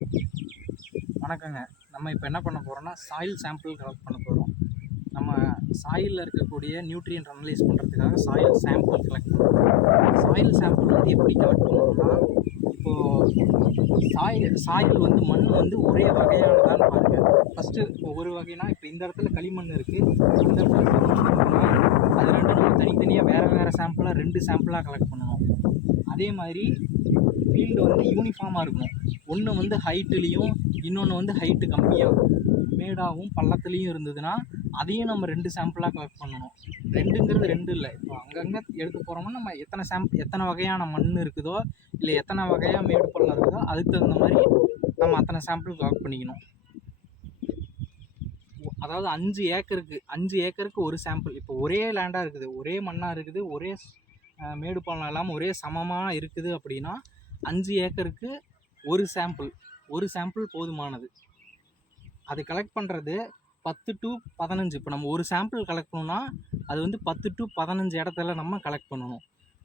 வணக்கங்க. நம்ம இப்போ என்ன பண்ண போகிறோம்னா, சாயில் சாம்பிள் கலெக்ட் பண்ண போகிறோம். நம்ம சாயிலில் இருக்கக்கூடிய நியூட்ரியன்ட் அனலைஸ் பண்ணுறதுக்காக சாயில் சாம்பிள் கலெக்ட் பண்ணுறோம். சாயில் சாம்பிள் வந்து எப்படி கலெக்ட் பண்ணணும்னா, இப்போது சாயில் வந்து மண் வந்து ஒரே வகையானதான்னு பாருங்கள். ஃபஸ்ட்டு இப்போ ஒரு வகைனா, இப்போ இந்த இடத்துல களிமண் இருக்குது, இந்த இடத்துல களிமண் இருக்குன்னா, அது ரெண்டும் நம்ம தனித்தனியாக வேறு சாம்பிளாக 2 சாம்பிளாக கலெக்ட் பண்ணணும். அதே மாதிரி ஃபீல்டு வந்து யூனிஃபார்மாக இருக்கணும். ஒன்று வந்து ஹைட்டுலேயும் இன்னொன்று வந்து ஹைட்டு கம்மியாகும், மேடாகவும் பள்ளத்துலேயும் இருந்ததுன்னா அதையும் நம்ம 2 சாம்பிளாக கலெக்ட் பண்ணணும். 2ங்கிறது 2 இல்லை, இப்போ அங்கங்கே எடுக்க போகிறோம்னா நம்ம எத்தனை வகையான மண் இருக்குதோ, இல்லை எத்தனை வகையாக மேடு பள்ளம் இருக்குதோ அதுக்கு தகுந்த மாதிரி நம்ம அத்தனை சாம்பிள் கலெக்ட் பண்ணிக்கணும். அதாவது 5 ஏக்கருக்கு ஒரு சாம்பிள். இப்போ ஒரே லேண்டாக இருக்குது, ஒரே மண்ணாக இருக்குது, ஒரே மேடு பள்ளம் இல்லாமல் ஒரே சமமாக இருக்குது அப்படின்னா 5 ஏக்கருக்கு ஒரு சாம்பிள் போதுமானது. அது கலெக்ட் பண்ணுறது 10 to 15. இப்போ நம்ம ஒரு சாம்பிள் கலெக்ட் பண்ணோம்னா அது வந்து 10 to 15 இடத்துல நம்ம கலெக்ட் பண்ணணும்.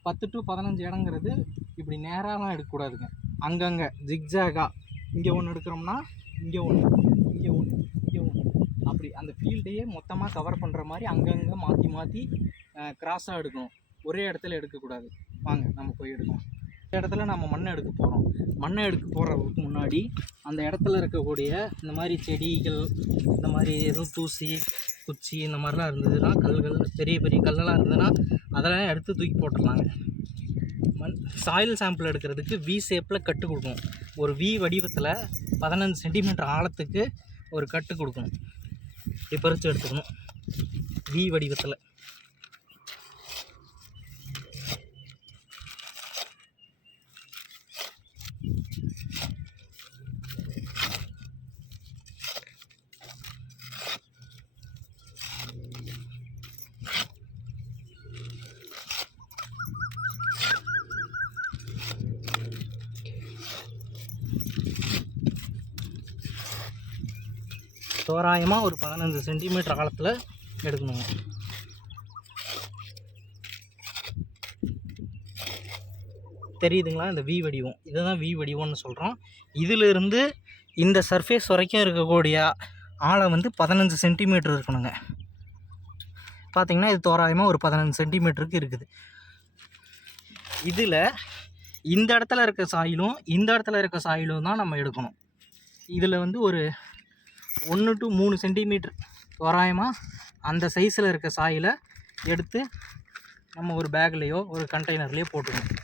10 to 15 இடங்கிறது இப்படி நேராலாம் எடுக்கக்கூடாதுங்க, அங்கங்கே ஜிக்ஜாகாக. இங்கே ஒன்று எடுக்கிறோம்னா இங்கே ஒன்று, இங்கே ஒன்று, இங்கே ஒன்று, அப்படி அந்த ஃபீல்டையே மொத்தமாக கவர் பண்ணுற மாதிரி அங்கங்கே மாற்றி மாற்றி கிராஸாக எடுக்கணும். ஒரே இடத்துல எடுக்கக்கூடாது. வாங்க நம்ம போய் எடுக்கணும். இந்த இடத்துல நம்ம மண்ணை எடுக்க போகிறோம். மண்ணை எடுக்க போகிறதுக்கு முன்னாடி அந்த இடத்துல இருக்கக்கூடிய இந்த மாதிரி செடிகள், இந்த மாதிரி எதுவும் தூசி குச்சி இந்த மாதிரிலாம் இருந்ததுன்னா, கல்கள் பெரிய பெரிய கல்லெல்லாம் இருந்ததுன்னா அதெல்லாம் எடுத்து தூக்கி போட்டுடலாங்க. சாயில் சாம்பிள் எடுக்கிறதுக்கு வி ஷேப்பில் கட்டு கொடுக்கணும். ஒரு வி வடிவத்தில் 15 சென்டிமீட்டர் ஆழத்துக்கு ஒரு கட்டு கொடுக்கணும். இப்படி பறித்து எடுத்துக்கணும் வி வடிவத்தில். தோராயமாக ஒரு 15 சென்டிமீட்டர் ஆழத்தில் எடுக்கணும். தெரியுதுங்களா? இந்த வி வடிவம், இதை தான் வி வடிவம்னு சொல்கிறோம். இதிலிருந்து இந்த சர்ஃபேஸ் வரைக்கும் இருக்கக்கூடிய ஆழம் வந்து 15 சென்டிமீட்டர் இருக்கணுங்க. பார்த்திங்கன்னா இது தோராயமாக ஒரு 15 சென்டிமீட்டருக்கு இருக்குது. இதில் இந்த இடத்துல இருக்க சாயிலும் இந்த இடத்துல இருக்க சாயிலும் தான் நம்ம எடுக்கணும். இதில் வந்து ஒரு 1 to 3 சென்டிமீட்டர் தோராயமாக அந்த சைஸில் இருக்க சாயிலை எடுத்து நம்ம ஒரு பேக்லேயோ ஒரு கண்டெய்னர்லேயோ போட்டுக்கணும்.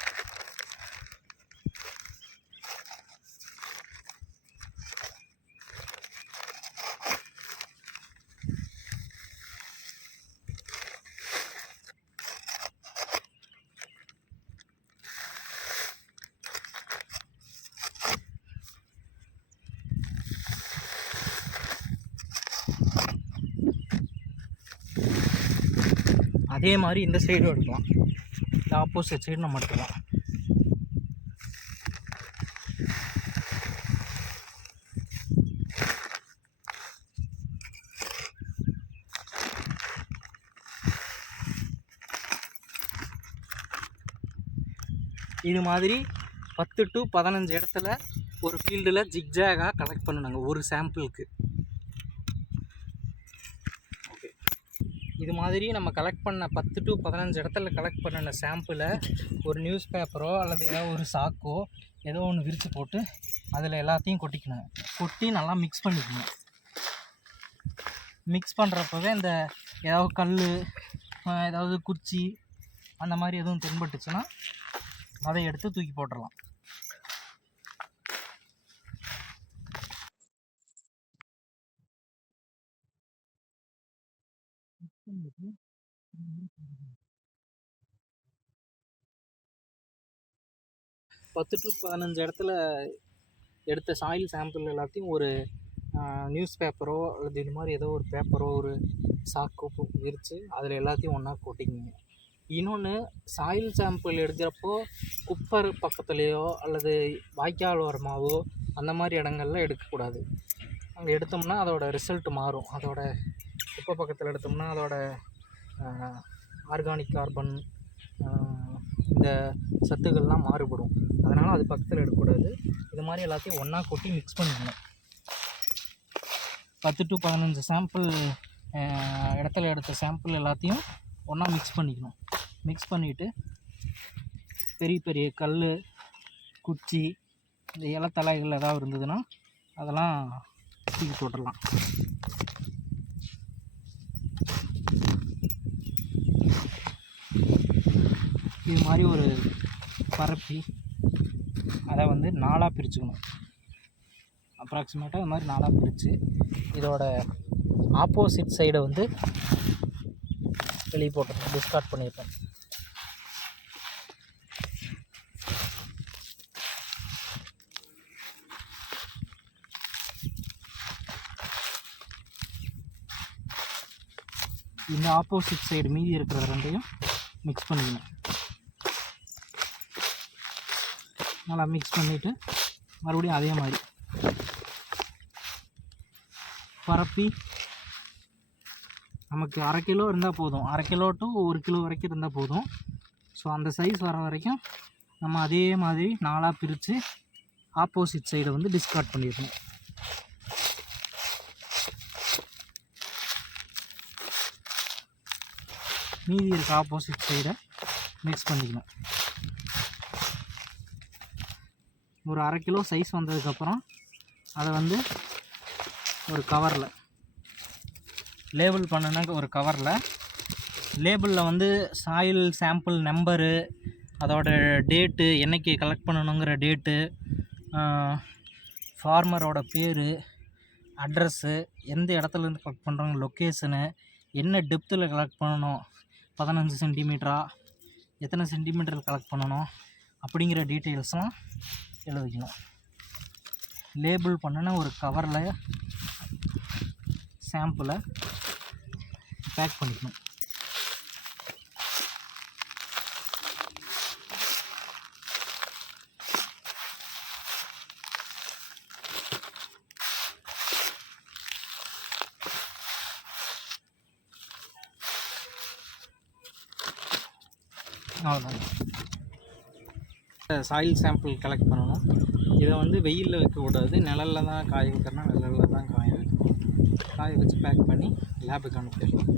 அதே மாதிரி இந்த சைடும் எடுக்கலாம், இந்த ஆப்போசிட் சைடு நம்ம எடுக்கலாம். இது மாதிரி 10 to 15 இடத்துல ஒரு ஃபீல்டில் ஜிக்ஜாகாக கலெக்ட் பண்ணணுங்க ஒரு சாம்பிளுக்கு. ஓகே, இது மாதிரி நம்ம கலெக்ட் பண்ண 10 to 15 இடத்துல கலெக்ட் பண்ணின சாம்பிளை ஒரு நியூஸ் பேப்பரோ அல்லது ஏதோ ஒரு சாக்கோ ஏதோ ஒன்று விரித்து போட்டு அதில் எல்லாத்தையும் கொட்டிக்கணும். கொட்டி நல்லா மிக்ஸ் பண்ணிக்கணும். மிக்ஸ் பண்ணுறப்பவே இந்த ஏதாவது கல், ஏதாவது குச்சி அந்த மாதிரி எதுவும் தென்பட்டுச்சுன்னா அதை எடுத்து தூக்கி போட்டுடலாம். பத்து டு 15 இடத்துல எடுத்த சாயில் சாம்பிள் எல்லாத்தையும் ஒரு நியூஸ் பேப்பரோ அல்லது இது மாதிரி ஏதோ ஒரு பேப்பரோ ஒரு சாக்கோ விரித்து அதில் எல்லாத்தையும் ஒன்றா கொட்டிக்கிங்க. இன்னொன்று, சாயில் சாம்பிள் எடுக்கிறப்போ குப்பை பக்கத்துலேயோ அல்லது வாய்க்கால் ஓரமாகவோ அந்த மாதிரி இடங்கள்ல எடுக்கக்கூடாது. அங்கே எடுத்தோம்னா அதோட ரிசல்ட் மாறும். அதோட குப்பை பக்கத்தில் எடுத்தோம்னா அதோட ஆர்கானிக் கார்பன், இந்த சத்துக்கள்லாம் மாறுபடும். அதனால் அது பக்கத்தில் எடுக்கக்கூடாது. இது மாதிரி எல்லாத்தையும் ஒன்றா கொட்டி மிக்ஸ் பண்ணிக்கணும். 10 to 15 சாம்பிள் இடத்துல எடுத்த சாம்பிள் எல்லாத்தையும் ஒன்றா மிக்ஸ் பண்ணிக்கணும். மிக்ஸ் பண்ணிவிட்டு பெரிய பெரிய கல், குச்சி, இந்த இலத்தலைகள் ஏதாவது இருந்ததுன்னா அதெல்லாம் தூக்கி போட்டுடலாம். இது மாதிரி ஒரு பரப்பி அதை வந்து 4ஆக பிரிச்சுக்கணும். அப்ராக்சிமேட்டாக இது மாதிரி 4ஆக பிரித்து இதோட ஆப்போசிட் சைடை வந்து வெளியே போட்டுருக்கோம், டிஸ்கார்ட் பண்ணியிருக்கோம். இந்த ஆப்போசிட் சைடு மீதி இருக்கிற ரெண்டையும் மிக்ஸ் பண்ணிக்கணும். நல்லா மிக்ஸ் பண்ணிவிட்டு மறுபடியும் அதே மாதிரி பரப்பி நமக்கு 1/2 கிலோ இருந்தால் போதும். 1/2 கிலோ டு 1 கிலோ வரைக்கும் இருந்தால் போதும். ஸோ அந்த சைஸ் வர வரைக்கும் நம்ம அதே மாதிரி 4ஆக பிரித்து ஆப்போசிட் சைடை வந்து டிஸ்கார்ட் பண்ணிடணும். மீதி இருக்க ஆப்போசிட் சைடை மிக்ஸ் பண்ணிக்கணும். ஒரு 1/2 கிலோ சைஸ் வந்ததுக்கப்புறம் அதை வந்து ஒரு கவரில் லேபிள் பண்ணினா, ஒரு கவரில் லேபிளில் வந்து சாயில் சாம்பிள் நம்பரு, அதோட டேட்டு, என்னைக்கு கலெக்ட் பண்ணணுங்கிற டேட்டு, ஃபார்மரோட பேர், அட்ரஸ்ஸு, எந்த இடத்துலேருந்து கலெக்ட் பண்ணுறாங்க, லொக்கேஷனு, என்ன டெப்த்தில் கலெக்ட் பண்ணணும், 15 சென்டிமீட்டரா, எத்தனை சென்டிமீட்டர் கலெக்ட் பண்ணணும் அப்படிங்கிற டீட்டெயில்ஸ்லாம் எழுதிக்கணும். லேபிள் பண்ணின ஒரு கவரில் சாம்பிளை பேக் பண்ணிக்கணும். அவ்வளோதான். சாயில் சாம்பிள் கலெக்ட் பண்ணணும். இதை வந்து வெயிலில் வைக்கக்கூடாது, நிழலில் தான் காய வைக்கிறனா நிழலில் தான் காய வைக்கணும். காய வச்சு பேக் பண்ணி லேபுக்கு அனுப்பிடலாம்.